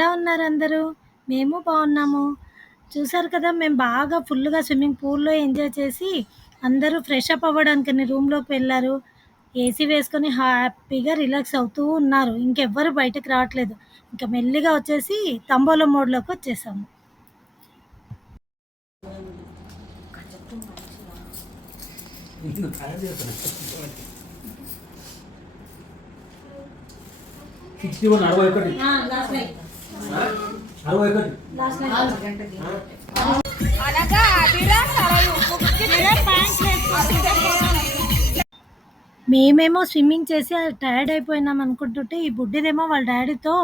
ఎలా ఉన్నారు అందరూ? మేము బాగున్నాము. చూసారు కదా, మేము బాగా ఫుల్‌గా స్విమ్మింగ్ పూల్‌లో ఎంజాయ్ చేసి, అందరూ ఫ్రెష్ అప్ అవ్వడానికని రూమ్‌లోకి వెళ్లారు. ఏసీ వేసుకొని హ్యాపీగా రిలాక్స్ అవుతూ ఉన్నారు. ఇంకెవ్వరు బయటకి రావట్లేదు. ఇంక మెల్లిగా వచ్చేసి తంబోలా మోడ్‌లోకి వచ్చేసాము. మేమేమో స్విమ్మింగ్ చేసి టైర్డ్ అయిపోయినాం అనుకుంటుంటే, ఈ బుడ్డిదేమో వాళ్ళ డాడీతో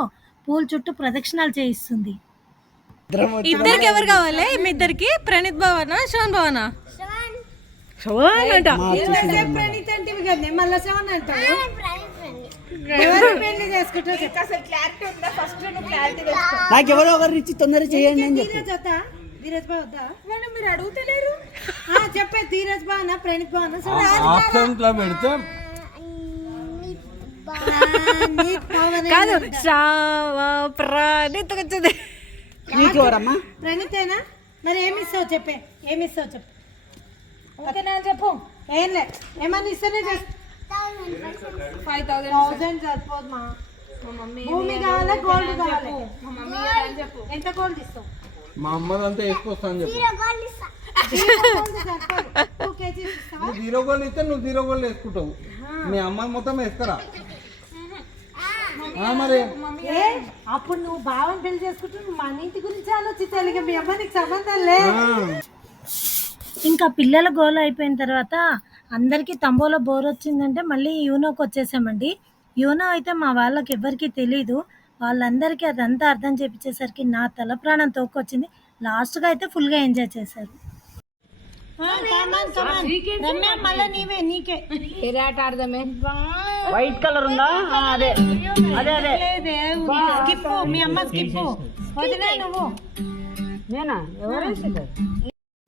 పూల్ చుట్టూ ప్రదక్షిణాలు చేయిస్తుంది. ఇద్దరికి ఎవరు కావాలి? మీ ఇద్దరికి ప్రణీత్ భవనా శోన్ భవనా? శోన్ అంట. ప్రణీత్ అంటే మళ్ళీ శోన్ అంటావు. నాకు ఎవరో ఒకరు ఇచ్చి తొందర చేయండి అని చెప్పి. ధీరజ్ బాబు వద్దా? మీరు అడుగుతలేరు. చెప్పే ధీరజ్ బావనా ప్రణీత్ బావనా? కాదు ప్రణీత్ వచ్చింది. ప్రణీతేనా? మరి ఏమిస్తావు చెప్పే, ఏమిస్తావు చెప్పు. ఓకేనా చెప్పు. ఏం లే, ఏమన్నా ఇస్తేనే 5,000 సరిపోదు మా. భూమి కావాలా గోల్డ్ కావాలి? ఎంత గోల్డ్ ఇస్తావు? మా అమ్మదంతా వేసుకొస్తాను చెప్పు. 2 kgs ఇస్తావా? నువ్వు 0 గోల్డ్ ఇస్తే నువ్వు 0 గోల్డ్ వేసుకుంటావు. మీ అమ్మ మొత్తం వేసుకురా. మరి అప్పుడు నువ్వు భావం పెళ్లి చేసుకుంటే నువ్వు మన ఇంటి గురించి ఆలోచించాలి. ఇక మీ అమ్మ నీకు సంబంధం లేదు. ఇంకా పిల్లల గోల అయిపోయిన తర్వాత అందరికీ తంబోలా బోర్ వచ్చిందంటే మళ్ళీ యూనోకి వచ్చేసామండి. యూనో అయితే మా వాళ్ళకి ఎవరికీ తెలీదు. వాళ్ళందరికీ అదంతా అర్థం చేపించేసరికి నా తల ప్రాణం తోకొచ్చింది. లాస్ట్గా అయితే ఫుల్గా ఎంజాయ్ చేశారు. వైట్ కలర్ ఉందా? అదే అదే అదే స్కిప్ మీ అమ్మ స్కిప్ వదిలే నువ్వు. నేనా? ఎవరైనా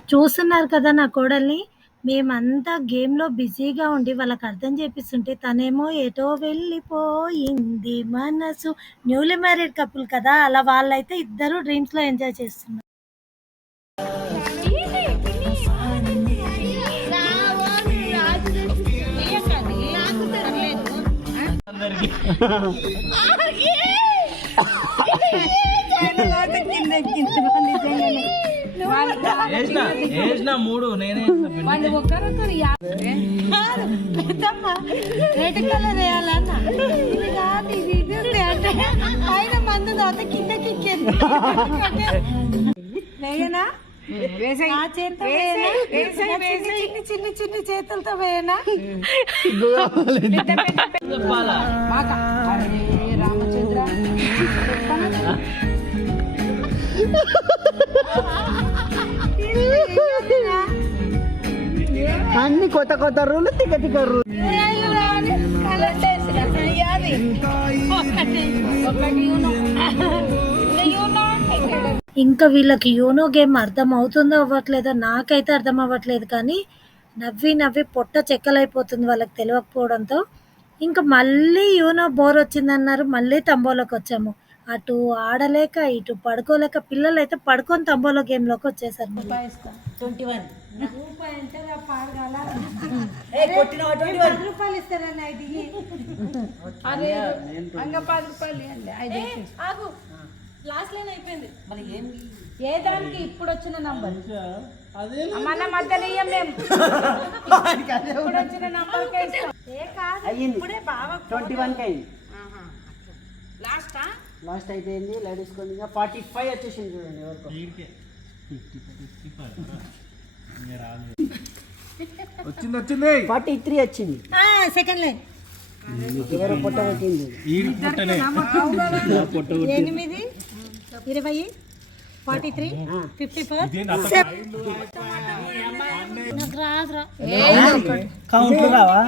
చూస్తున్నారు కదా నా కోడల్ని. మేమంతా గేమ్లో బిజీగా ఉండి వాళ్ళకి అర్థం చేపిస్తుంటే తనేమో ఎటో వెళ్ళిపోయింది మనసు. న్యూలీ మ్యారీడ్ కపుల్ కదా, అలా వాళ్ళైతే ఇద్దరు డ్రీమ్స్లో ఎంజాయ్ చేస్తున్నారు. రెడ్ కలర్ వేయాలన్న ఇది కాదు, ఇది ఇది అంటే పైన మందు తాత కిందకి వేయనా? ఆ చేతితో వేయనా? చిన్ని చిన్ని చిన్ని చేతులతో వేయనా? రామచంద్ర అన్ని కొత్త కొత్త రూలు, తిక్క తిక్క రూలు. ఇంకా వీళ్ళకి యూనో గేమ్ అర్థం అవుతుందో అవ్వట్లేదో నాకైతే అర్థం అవ్వట్లేదు. కానీ నవ్వి నవ్వి పొట్ట చెక్కలైపోతుంది వాళ్ళకి తెలియకపోవడంతో. ఇంకా మళ్ళీ యూనో బోర్ వచ్చిందన్నారు. మళ్ళీ తంబోలోకి వచ్చాము. అటు ఆడలేక ఇటు పడుకోలేక పిల్లలు అయితే పడుకొని తంబోలో గేమ్లోకి వచ్చేసారు. 21 రూపాయలు ఇస్తారన్న ఇది. లాస్ట్ లైన్ అయిపోయింది. ఏ దానికి ఇప్పుడు వచ్చిన నంబర్ మన మధ్యలో మేము ఇప్పుడు వచ్చిన నంబర్ ఇప్పుడే బాగా 21 అయింది. లాస్ట్ అయిపోయింది. లేడీస్ కొని 45 వచ్చేసింది చూడండి. ఎవరికో వచ్చింది 43 వచ్చింది. సెకండ్ లైన్ ఎవరో పొట్ట పెట్టింది. 8 20 43 54 కౌంట్ రావా?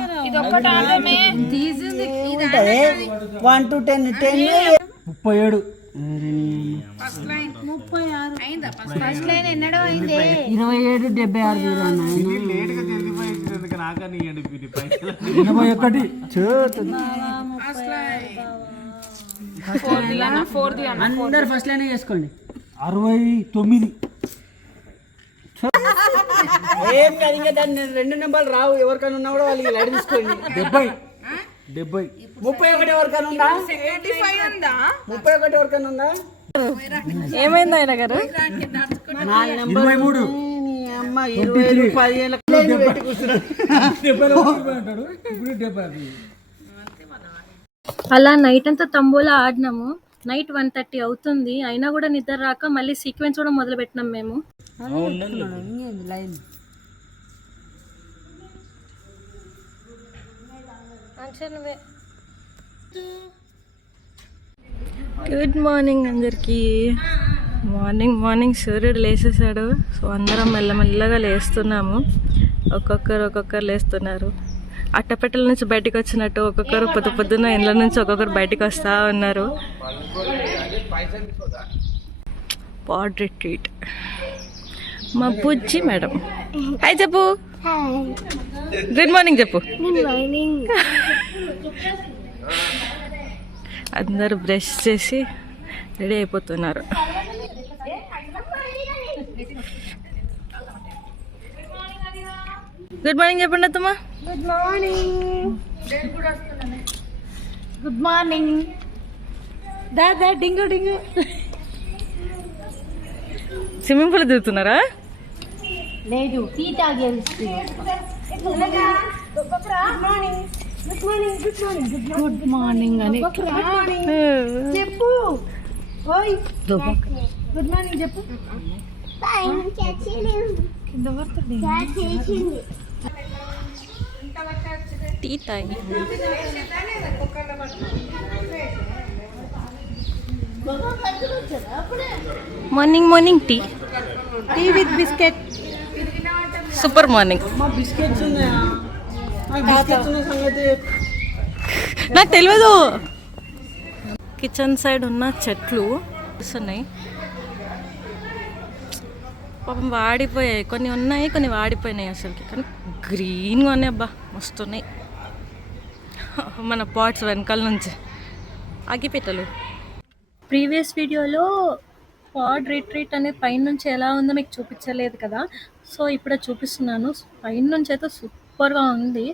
1 to 10 37. 27 76 అందరు ఫస్ట్ లైన్ చేసుకోండి. 69. ఏం కాదు, ఇంకా దాన్ని 2 నెంబర్లు రావు. ఎవరికైనా ఉన్నా కూడా వాళ్ళకి లైట్ తీసుకోండి. 70. 31 ఎవరికైనా ఉందా? 31 ఎవరికైనా ఉందా? ఏమైంది ఆయన గారు? 4 నెంబర్ 23. అమ్మ 20 15 పెట్టి కూర్చున్నాడు. 70 అంటాడు ఇప్పుడు 70. అలా నైట్ అంతా తంబోలా ఆడినాము. నైట్ 1:30 అవుతుంది, అయినా కూడా నిద్ర రాక మళ్ళీ సీక్వెన్స్ కూడా మొదలు పెట్టినాం మేము. గుడ్ మార్నింగ్ అందరికీ. మార్నింగ్ సూర్యుడు లేచేసాడు. సో అందరం మెల్లమెల్లగా లేస్తున్నాము. ఒక్కొక్కరు లేస్తున్నారు. అట్టపెట్టెల నుంచి బయటకు వచ్చినట్టు ఒక్కొక్కరు పొద్దున్న ఇండ్ల నుంచి ఒక్కొక్కరు బయటకు వస్తూ ఉన్నారు. పాడ్ రిట్రీట్. మా బుజ్జి మేడం హాయ్ చెప్పు. గుడ్ మార్నింగ్ చెప్పు. అందరూ బ్రష్ చేసి రెడీ అయిపోతున్నారు. గుడ్ మార్నింగ్ చెప్పండి అత్తమ్మా. Good morning. దాదా డింగు డింగు. స్విమ్మింగ్ పూల్ దిగుతున్నారా? లేదు, టీ తాగేది. గుడ్ మార్నింగ్ అని చెప్పు. ఓయ్ గుడ్ మార్నింగ్ చెప్పు. Tea time. Morning tea with biscuit. Super morning. మా బిస్కెట్స్ ఉన్నాయా? బిస్కెట్స్ ఉన్న సంగతి నాకు తెలియదు. కిచెన్ సైడ్ ఉన్న చెట్లు వస్తున్నాయి. పాపం వాడిపోయాయి, కొన్ని ఉన్నాయి, కొన్ని వాడిపోయినాయి అసలుకి, కానీ గ్రీన్గా ఉన్నాయి. అబ్బా వస్తున్నాయి మన పాట్స్ వెనకాల నుంచి అగ్గిపెట్టెలు. ప్రీవియస్ వీడియోలో పాడ్ రిట్రీట్ అనే పైన నుంచి ఎలా ఉందో మీకు చూపించలేదు కదా, సో ఇప్పుడు చూపిస్తున్నాను. పైన నుంచి అయితే సూపర్గా ఉంది.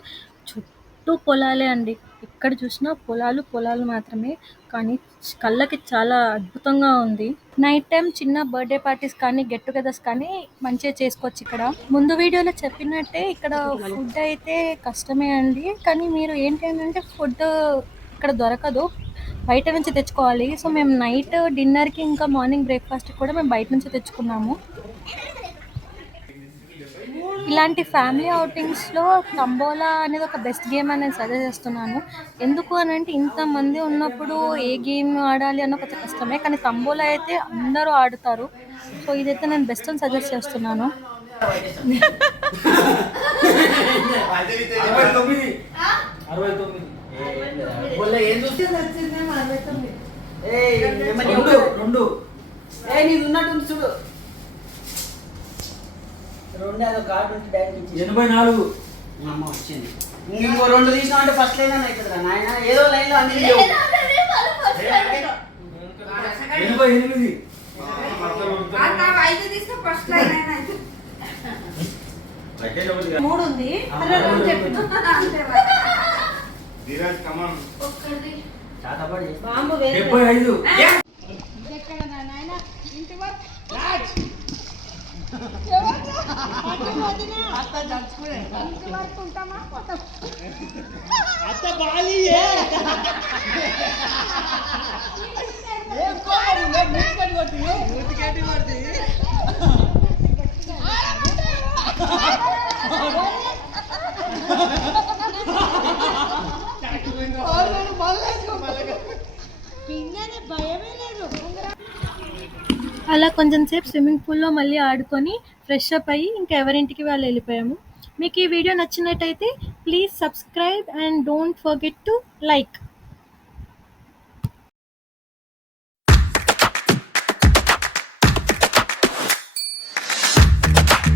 చుట్టూ పొలాలే అండి, ఎక్కడ చూసినా పొలాలు మాత్రమే, కానీ కళ్ళకి చాలా అద్భుతంగా ఉంది. నైట్ టైం చిన్న బర్త్డే పార్టీస్ కానీ గెట్ టుగెదర్స్ కానీ మంచిగా చేసుకోవచ్చు ఇక్కడ. ముందు వీడియోలో చెప్పినట్టే ఇక్కడ ఫుడ్ అయితే కష్టమే అండి, కానీ మీరు ఏంటంటే ఫుడ్ ఇక్కడ దొరకదు, బయట నుంచి తెచ్చుకోవాలి. సో మేము నైట్ డిన్నర్కి ఇంకా మార్నింగ్ బ్రేక్ఫాస్ట్కి కూడా మేము బయట నుంచి తెచ్చుకున్నాము. ఇలాంటి ఫ్యామిలీ అవుటింగ్స్లో తంబోలా అనేది ఒక బెస్ట్ గేమ్ అని నేను సజెస్ట్ చేస్తున్నాను. ఎందుకు అని అంటే ఇంతమంది ఉన్నప్పుడు ఏ గేమ్ ఆడాలి అన్న కొంచెం కష్టమే, కానీ తంబోలా అయితే అందరూ ఆడుతారు. సో ఇదైతే నేను బెస్ట్ అని సజెస్ట్ చేస్తున్నాను. నీది ఉన్నట్టుంది చూడు. 2 అదో కార్డు నుంచి డైరెక్ట్ 84. అమ్మ వచ్చింది. ఇంకో 2 తీసినా అంటే ఫస్ట్ లైన్ అని అవుతుంది నాయన. ఏదో లైన్ లో అన్ని లేవు. 88. మూడు ఉంది. అలా రెండు చెప్పు. బాంబు వేరే 75. ఎక్కడ నాయన ఇంటి వరకు ఉంటామా? భయమే లేదు. అలా కొంచెం సేపు స్విమ్మింగ్ పూల్లో మళ్ళీ ఆడుకొని ఫ్రెష్ అప్ అయ్యి ఇంకా ఎవరింటికి వాళ్ళు వెళ్ళిపోయాము. మీకు ఈ వీడియో నచ్చినట్టయితే please subscribe and don't forget to like.